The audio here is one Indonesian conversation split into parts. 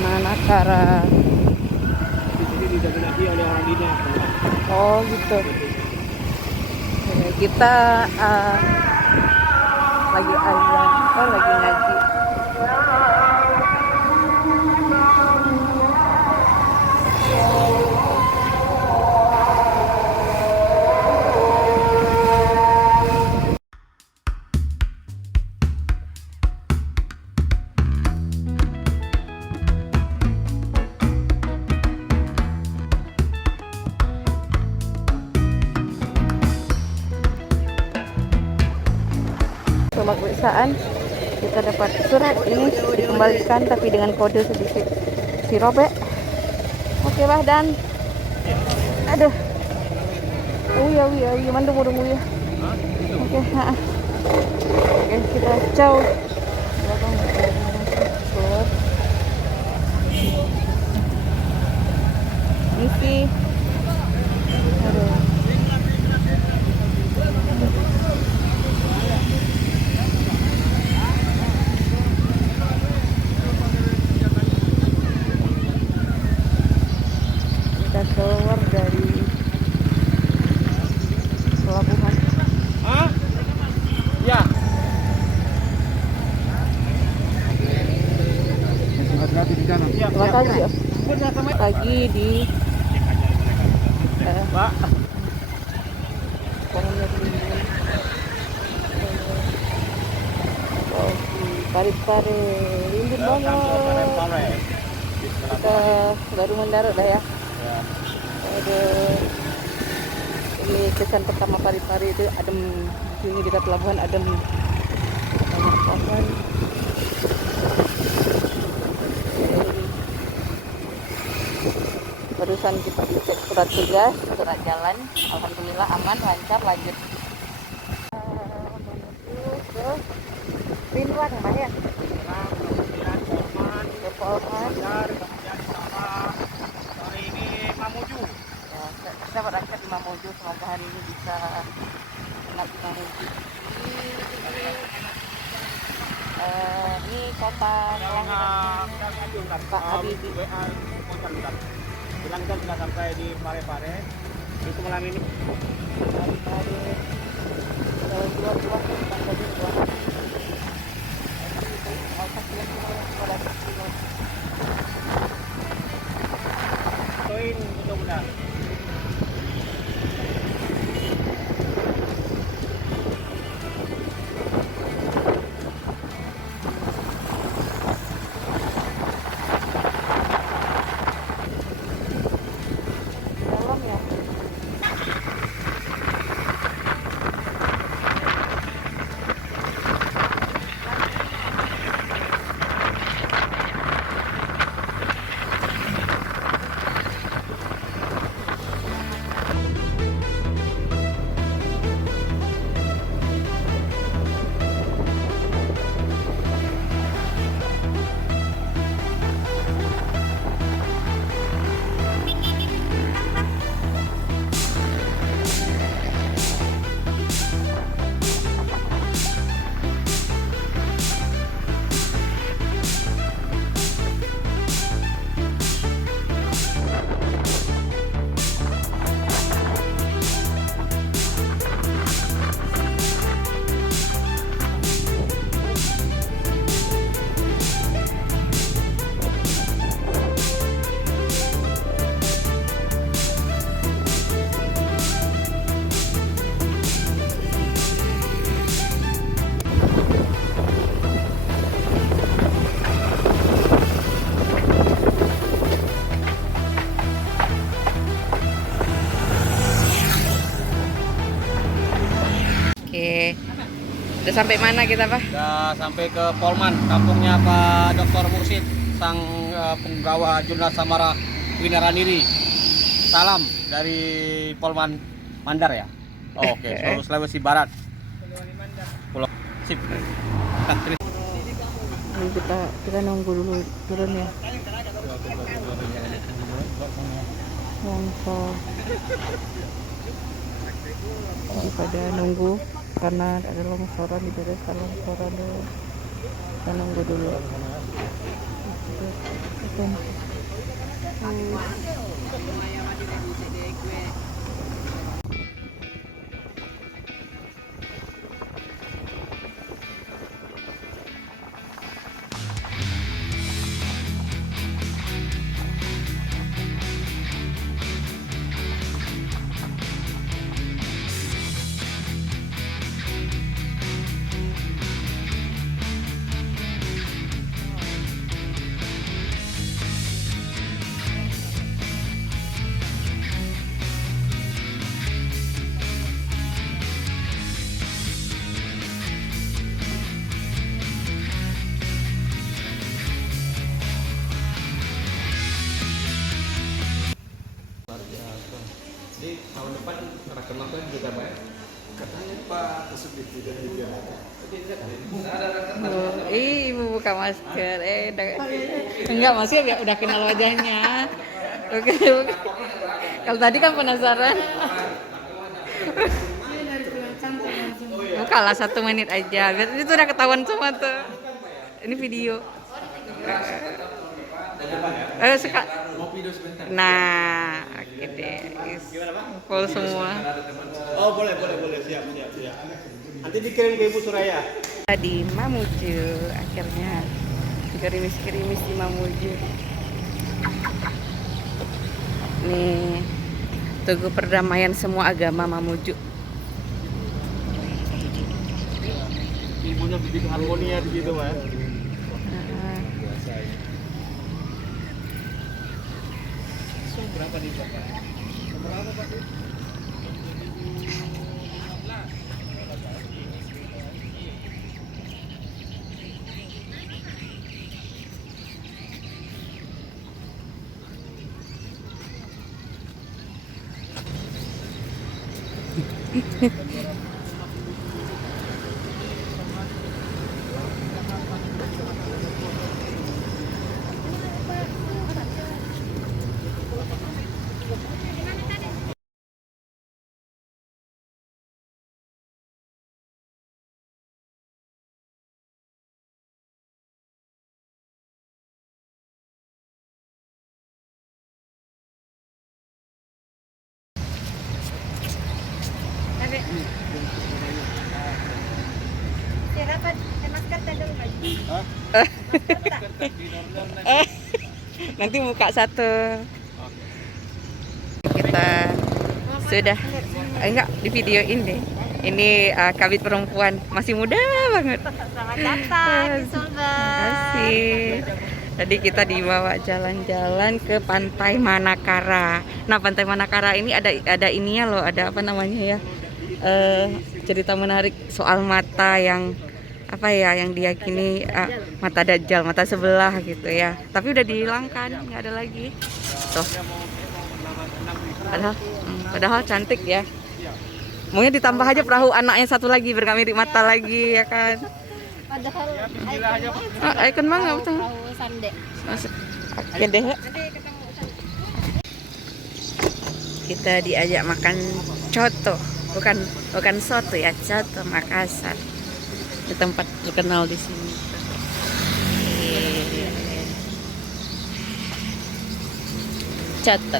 Manakara. Jadi dijaga lagi oleh orang dinas. Oh gitu. Kita lagi azan, lagi ngaji. Pemeriksaan, kita dapat surat ini dikembalikan tapi dengan kode sedikit si robek. Oke lah, dan aduh uya mana dong uya. Oke, oke, kita ciao. Keluar misi. Aduh, kita keluar dari pelabuhan. Hah? Ya. Hati-hati di kanan. Terima kasih. Lagi di Pak. Pare-pare limbun banget. Kita baru mendarat dah ya. Ada ini kesan pertama Pare-pare itu adem. Sini dekat pelabuhan adem. Banyak pohon. Barusan kita cek surat tugas, surat jalan. Alhamdulillah aman, lancar, lanjut. Menuju ke Pinrang, Mbak ya. Ke Polman. Hari ini Mamuju. Ya, kita berangkat di Mamuju. Semoga hari ini bisa senang di Mamuju. Ini kota kelahiran Pak Habibie. Bilang kita sudah sampai di Pare-Pare. Itu malam ini. Pare-Pare. Dua-dua bukan tadi dua. Toin mudah-mudahan. Dalam ya. Oke. Udah sampai mana kita, Pak? Sudah sampai ke Polman, kampungnya Pak Dr. Mursid, sang penggawa Jurnal Samara Winarandiri. Salam dari Polman Mandar ya. Oh, oke, Sulawesi Barat. Pulau Sip. Ini kita nunggu dulu turun ya. Longsor. Daripada nunggu karena ada longsoran, dibereskan longsoran dulu. Kita nunggu dulu. tumpuk. Jadi tahun depan rakernas lagi juga Pak ya? Katanya Pak Tersebut tidak juga. Ibu buka masker. Enggak, maksudnya udah kenal wajahnya. Oke. Kalau tadi kan penasaran. Bukalah 1 menit aja. Biar itu udah ketahuan semua tuh. Ini video. Suka. Nah, oke deh. Full semua. Oh boleh siap. Nanti dikirim ke Ibu Suraya. Di Mamuju akhirnya gerimis-gerimis di Mamuju. Nih Tugu Perdamaian Semua Agama Mamuju. Ibunya bikin harmonia di situ Pak ya? Berapa nih Pak? Berapa Pak? Nanti buka 1. Kita sudah enggak di videoin deh. Ini kabit perempuan masih muda banget. Selamat datang di Sumber. Terima kasih. Tadi kita dibawa jalan-jalan ke Pantai Manakara. Nah, Pantai Manakara ini ada ininya loh, ada apa namanya ya? Cerita menarik soal mata yang apa ya, yang diyakini mata Dajjal, mata sebelah gitu ya. Tapi udah dihilangkan, nggak ada lagi. Tuh. Padahal cantik ya. Maunya ditambah aja perahu anaknya 1 lagi biar nggak mirip mata lagi ya kan. Padahal Ikon banget betul. perahu sande. Oke deh. Kita diajak makan coto, bukan soto ya, coto Makassar. Di tempat terkenal di sini. Coto.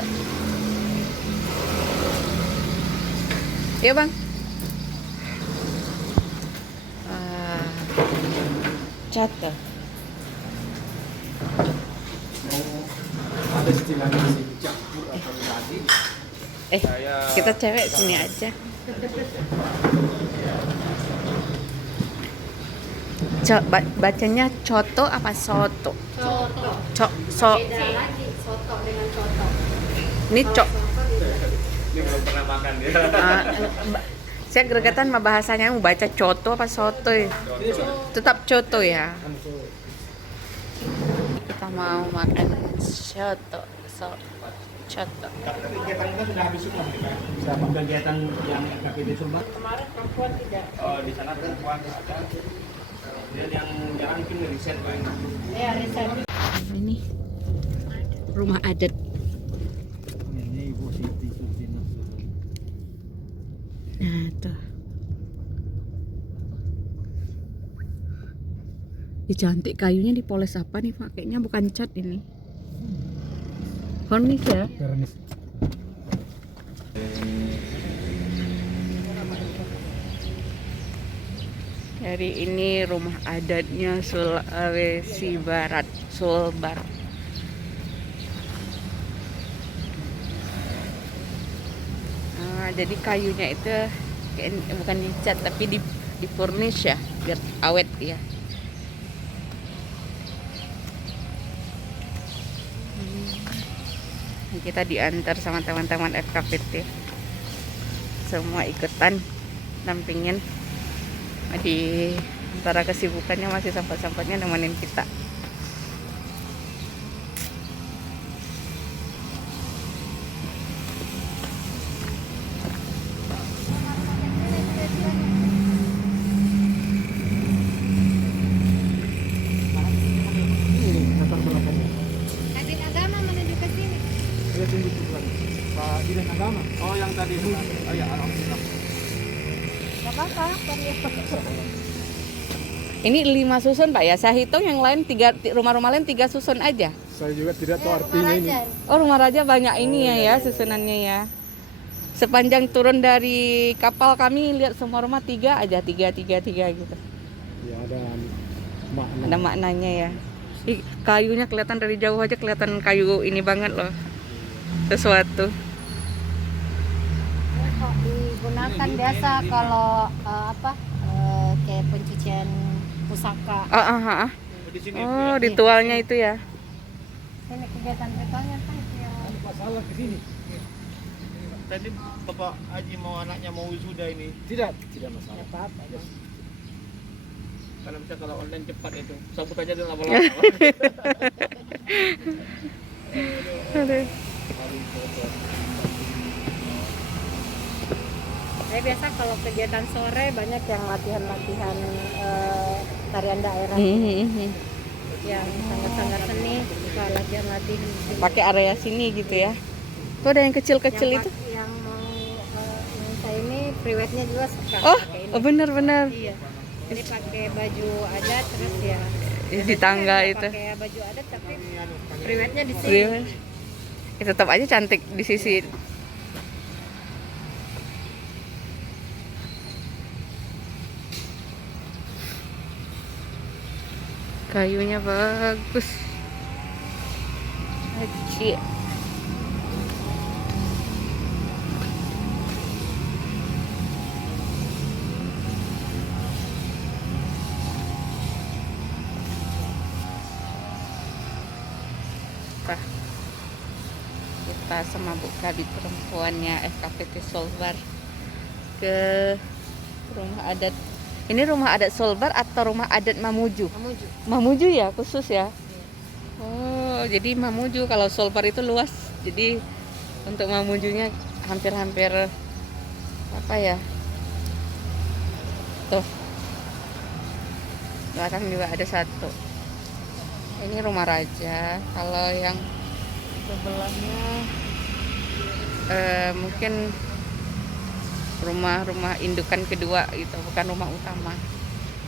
Iya bang. Coto. Ada istilahnya sih campur atau lagi. Kita cewek sini aja. Bacanya coto apa soto? Soto. Beda lagi soto dengan coto. Ini Ini belum pernah makan dia. saya gregetan mah bahasanya mau baca coto apa soto ya? Tetap coto ya. Kita mau makan coto. Coto. Kegiatan kita sudah habis semua nih Pak. Siapa kegiatan yang KPD Sumbar? Kemarin perempuan tidak. Oh di sana perempuan ada. Kemudian yang jarang mungkin riset Pak. Ya, riset. Ini rumah adat. Ini Ibu Siti Sutina. Nah, tuh. Cantik, kayunya dipoles apa nih Pak? Kayaknya bukan cat ini. Kornis ya. Kornis. Dari ini rumah adatnya Sulawesi Barat, Sulbar. Nah, jadi kayunya itu bukan dicat tapi di furnish ya, biar awet ya. Kita diantar sama teman-teman FKPT, semua ikutan nampingin di antara kesibukannya, masih sempat-sempatnya nemenin kita. Kadin agama menuju ke sini. Saya tunggu dulu. Pak Dinas Agama. Oh, yang tadi. Oh ya, alhamdulillah. Gak apa-apa, Ini 5 susun Pak ya, saya hitung yang lain rumah-rumah lain 3 susun aja. Saya juga tidak tahu artinya ini. Oh, rumah raja banyak ini ya susunannya ya. Sepanjang turun dari kapal kami lihat semua rumah 3 aja, 3 gitu. Ya ada makna. Ada maknanya ya. Ih, kayunya kelihatan dari jauh aja, kelihatan kayu ini banget loh. Sesuatu. kok digunakan biasa kalau kayak pencucian pusaka. Di sini Oh, ritualnya itu ya. Ini kegiatan ritualnya kan yang Masalah ke sini. tadi Bapak Haji mau anaknya mau wisuda ini. Tidak masalah. apa-apa. Karena bisa kalau online cepat itu. Sabut aja dulu lama-lama. Aduh. Saya biasa kalau kegiatan sore banyak yang latihan-latihan tarian daerah yang sanggar-sanggar seni suka latihan-latihan. Pakai area sini gitu ya. Tuh ada yang kecil-kecil itu. Yang mau yang saya ini priwetnya juga suka Oh, pakai ini. bener-bener. Iya. Jadi pakai baju adat terus ya. Di tangga Biasanya itu. Pakai baju adat tapi priwetnya di sini. Iya. Tetap aja cantik di sisi. Kayunya bagus. Kecil. Kita sama Bu Kabid perempuannya FKPT Sulbar ke rumah adat. Ini rumah adat Sulbar atau rumah adat Mamuju? Mamuju. Mamuju ya khusus ya. Oh, jadi Mamuju, kalau Sulbar itu luas. Jadi untuk Mamujunya hampir-hampir apa ya? Tuh. Belakang juga ada satu. Ini rumah raja. Kalau yang sebelahnya mungkin rumah indukan kedua gitu, bukan rumah utama,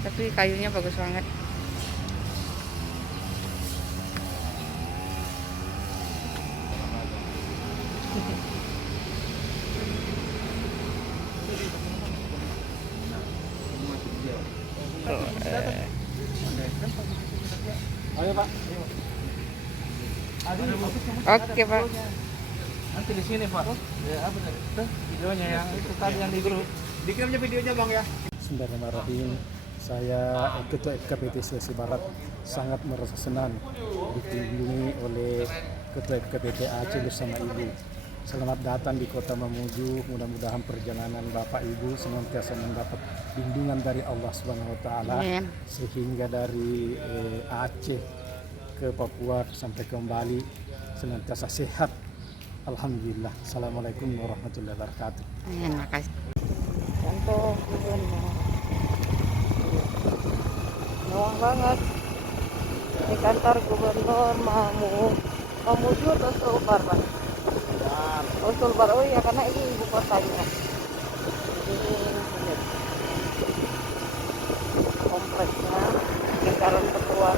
tapi kayunya bagus banget. Ayo Pak. Oke Pak. Nanti di sini Pak. Ya apa tadi? Tuh videonya yang itu tadi yang di grup. Dikirimnya videonya Bang ya. Bismillahirrahmanirrahim. Saya Ketua FKPT Sulawesi Barat sangat merasa senang dikunjungi oleh Ketua FKPT Aceh bersama Ibu. Selamat datang di Kota Mamuju. Mudah-mudahan perjalanan Bapak Ibu senantiasa mendapat bimbingan dari Allah Subhanahu wa taala Amin. sehingga dari Aceh ke Papua sampai kembali senantiasa sehat. Alhamdulillah. Assalamualaikum warahmatullahi wabarakatuh. Terima kasih. Contoh gubernur. Mewah banget. Di kantor gubernur Mamuju atau Sulbar, Pak? Oh, Sulbar. Oh iya, karena ini ibu kotanya. Ini kompleksnya lingkaran ketua.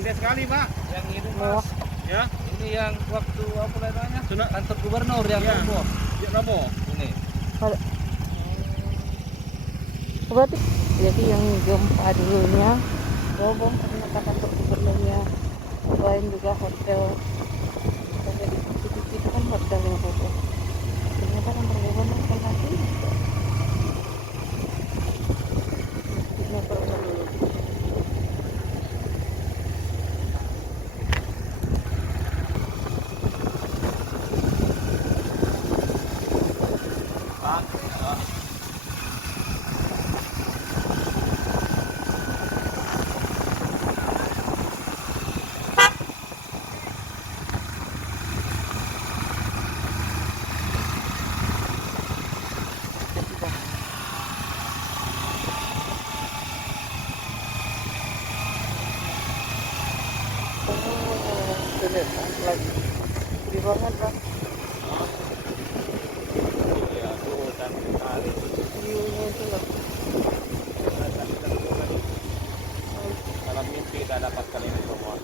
Santai sekali, Pak. Yang ini Mewah. Mas, Ya. ini yang waktu apa namanya? Sunat. Kantor gubernur yang Ya. roboh. Ya, Romo. Ini. Berarti jadi yang gempa dulunya roboh ternyata kantor gubernurnya, selain juga hotel. Ada di CCTV itu kan hotel yang roboh. Ternyata kantor gubernur kan lagi. Motor dulu. Lagi di banget lah Ya, tuh dan kali. view-nya itu loh. Dalam mimpi tidak dapatkan ini semua.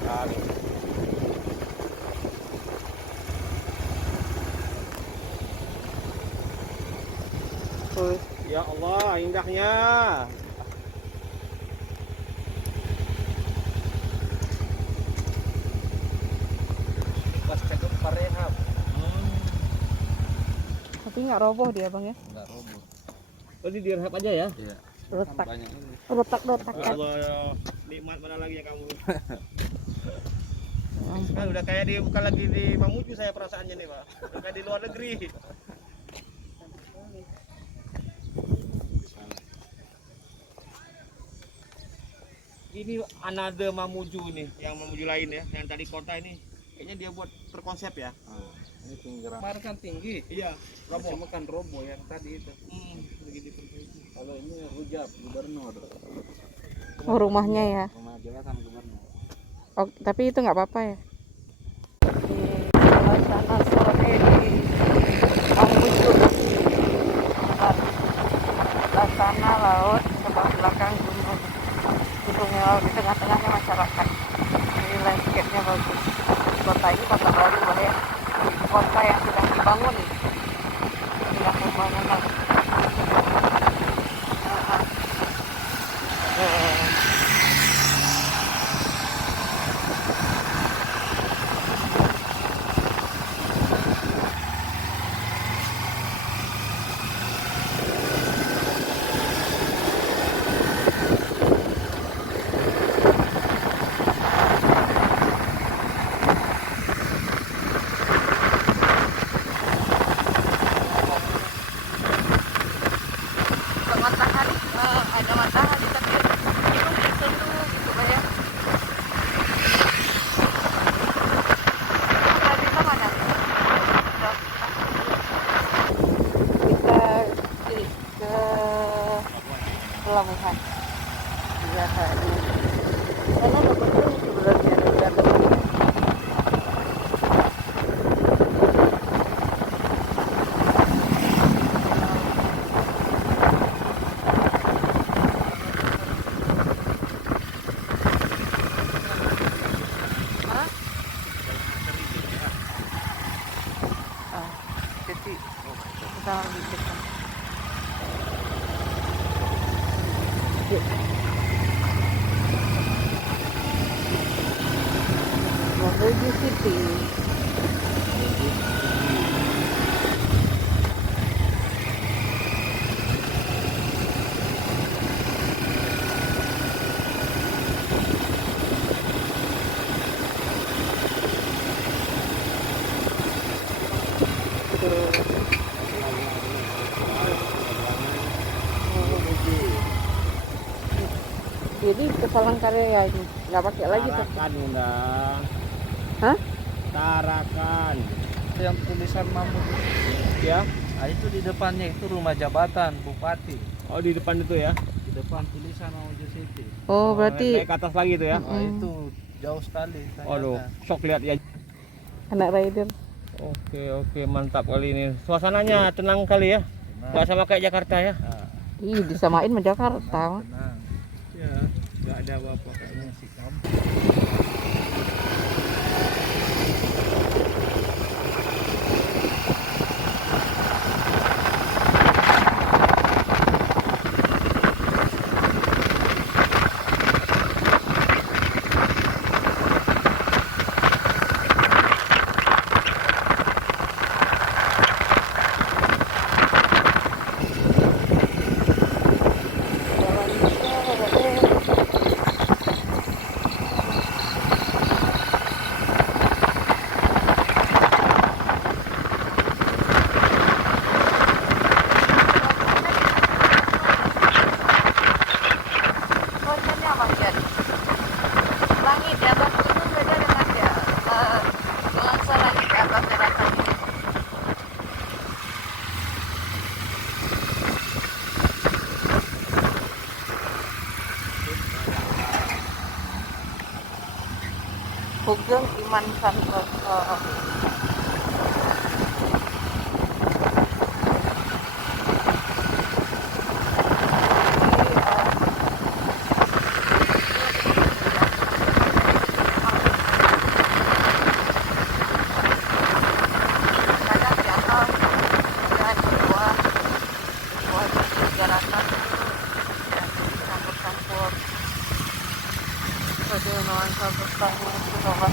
Kali. Tuh, Ya Allah, indahnya. Pas cakep parehab. tapi nggak roboh dia bang ya, Enggak roboh. Oh, direhab aja ya? Iya. retak Banyak ini. retak kan. Allah, nikmat mana lagi ya kamu? Ampun. Kan udah kayak bukan lagi di Mamuju saya perasaannya nih, Pak. Udah kayak di luar negeri. Ini another Mamuju nih, yang Mamuju lain ya, yang tadi kota ini. Kayaknya dia buat terkonsep ya. Ini pinggiran. Kemarin kan tinggi. Iya, Roboh. Cuma kan roboh yang tadi itu. Lagi diperbaiki. Kalau ini Rujab gubernur. Oh, rumahnya ya. Rumah jabatan gubernur. Oh, tapi itu nggak apa-apa ya. Di sana sore di Mamuju. Sebelah sana laut, sebelah belakang gunung. Gunungnya laut, di tengah-tengahnya masyarakat. Ini landscape-nya bagus. Kota ini kota baru lah ya. Kota yang sedang dibangun. Sedang pembangunan. Matahari, ada matahari tapi itu berseduh gitu lah ya. Kita mana? Kita ke pelabuhan. Biasanya. Karena ada betul sebenarnya ada depannya. Jadi kita lagi depan. Mamuju City. Jadi ke Palangkaraya ini nggak pakai lagi tuh. Tarakan udah. Hah? Tarakan. Yang tulisan Mamuju. Ya. Nah, itu di depannya itu rumah jabatan bupati. Oh, di depan itu ya. Di depan tulisan Mamuju City. Oh berarti Naik ke atas lagi itu ya. Nah, itu jauh sekali. Waduh, ternyata. shock lihat ya. anak rider. Oke, mantap kali ini. Suasananya tenang kali ya. Nah, Nggak sama kayak Jakarta ya. nah, Ih, disamain sama Jakarta. Tenang. Ya, nggak ada apa-apa kayaknya si kampung. Cuacanya apa ya? Langit di atas itu beda dengan ya nuansa langit di atas daratan ini. Hugeng Iman Santoso. Kadang di atas, kadang di bawah daratan dan campur-campur. Ada nuansa bertahun-tahun.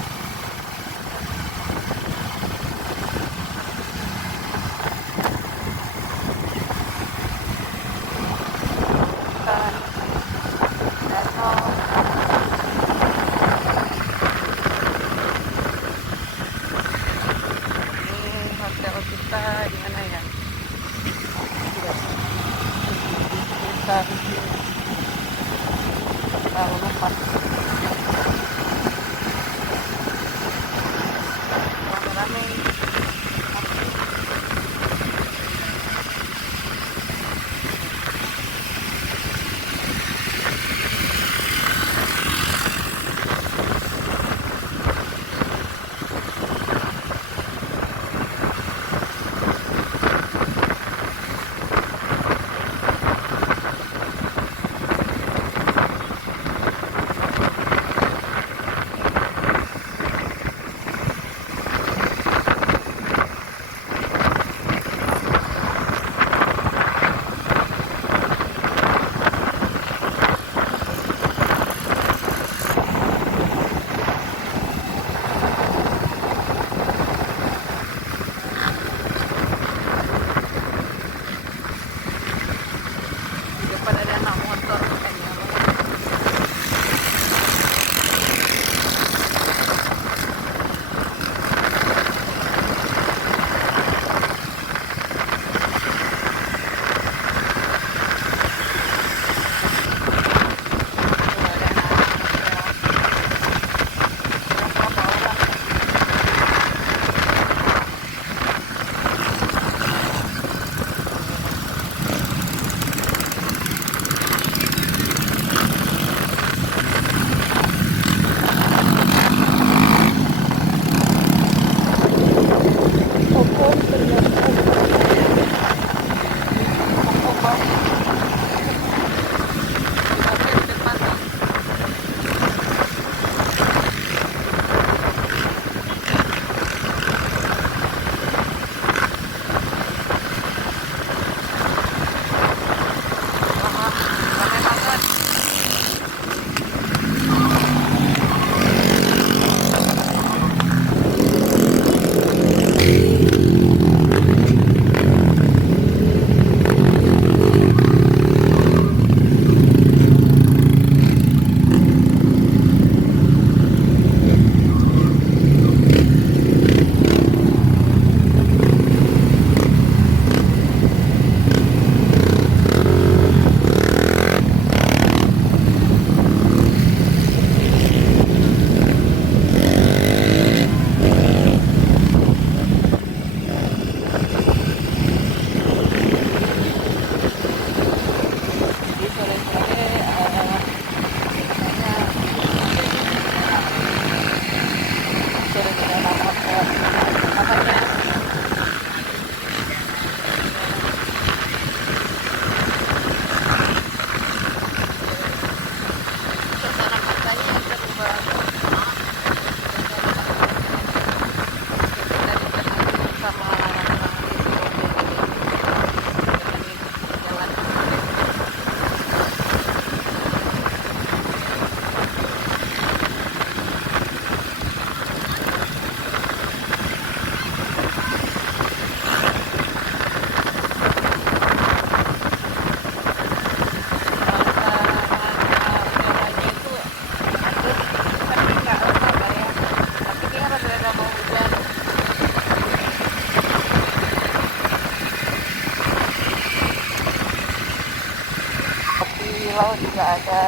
ada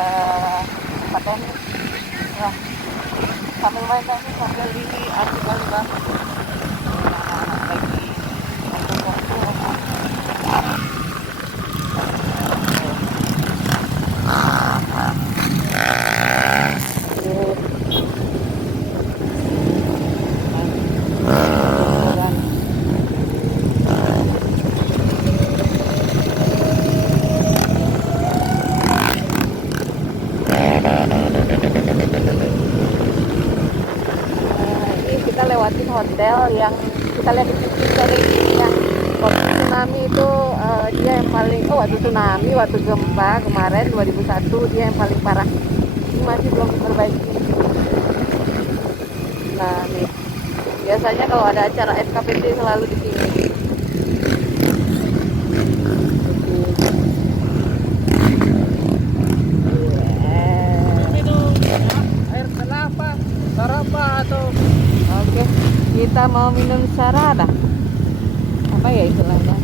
tempat tenis. Nah, sambil main tenis sambil ini asik kali banget. Anak-anak lagi nonton kartun. Ini kita lewatin hotel yang kita lihat di pinggir dari ini ya. Waktu tsunami itu dia yang paling, waktu tsunami, waktu gempa kemarin 2001 dia yang paling parah. Ini masih belum diperbaiki. Nah nih, biasanya kalau ada acara FKPT selalu di sini. Air kelapa, sarapa atau Oke, kita mau minum sarada. Apa ya istilahnya?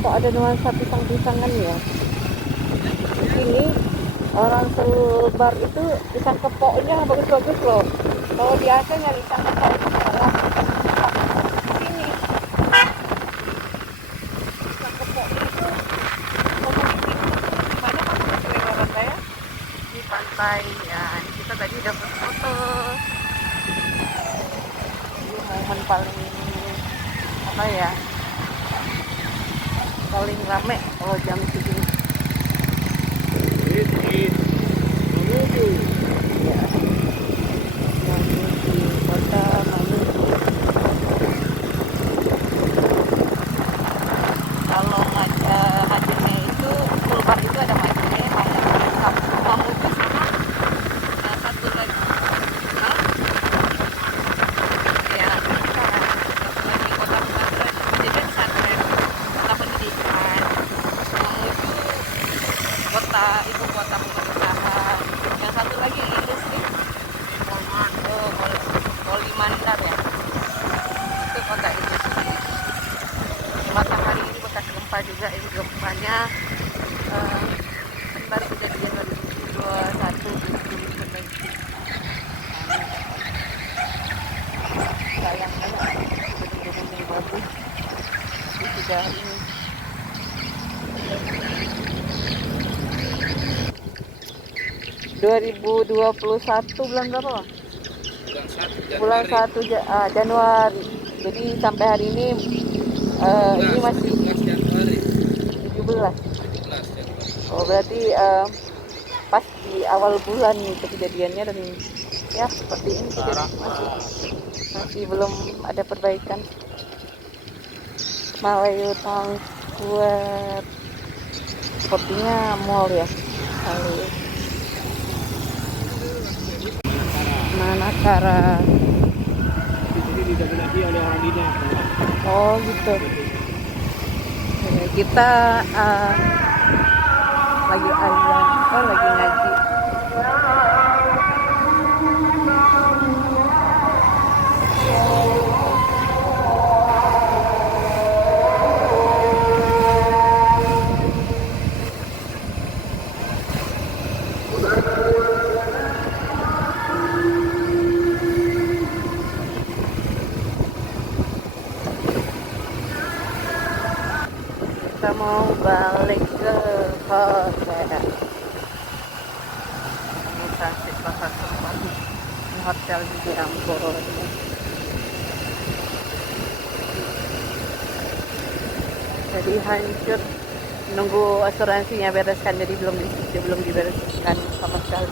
Kok ada nuansa pisang-pisangan ya? Di sini orang sebar itu pisang kepoknya bagus-bagus loh. Kalau biasa nyari pisang kepok itu salah. Ini pisang kepoknya itu gimana kan selera saya di pantai ya. Ini kita tadi dapat foto. Ini momen paling apa ya? Paling rame kalau jam segini. Ya. Menuju kota Maluku. Kalau hadirnya itu Pulbar itu ada macamnya banyak. Mamuju sama satu lagi. Hah? Ya, kita lagi kota pesantren. Jadi pesantren, kota pendidikan. Mamuju kota ibu kota pemerintahan. Yang satu lagi yang industri Polimandar ya, itu kota industri. Matahari ini bekas gempa juga, ini gempanya baru kejadian 2021 diperbaiki. Sayang banget gedung-gedung yang bagus itu sudah ini. bulan berapa Bang? Bulan 1 Januari. Jadi sampai hari ini ini masih 17. Oh berarti pas di awal bulan itu kejadiannya dan ya seperti ini masih belum ada perbaikan. Malayu Town Square sepertinya mall ya. Lalu Manakara. jadi didominasi oleh orang dinas. Oh gitu. Oke, kita lagi azan, lagi ngaji. Kita mau balik ke hotel. Ini transit pasar tempat. Ini hotel di Ambon. Jadi hancur. Nunggu asuransinya bereskan, jadi belum dibereskan sama sekali.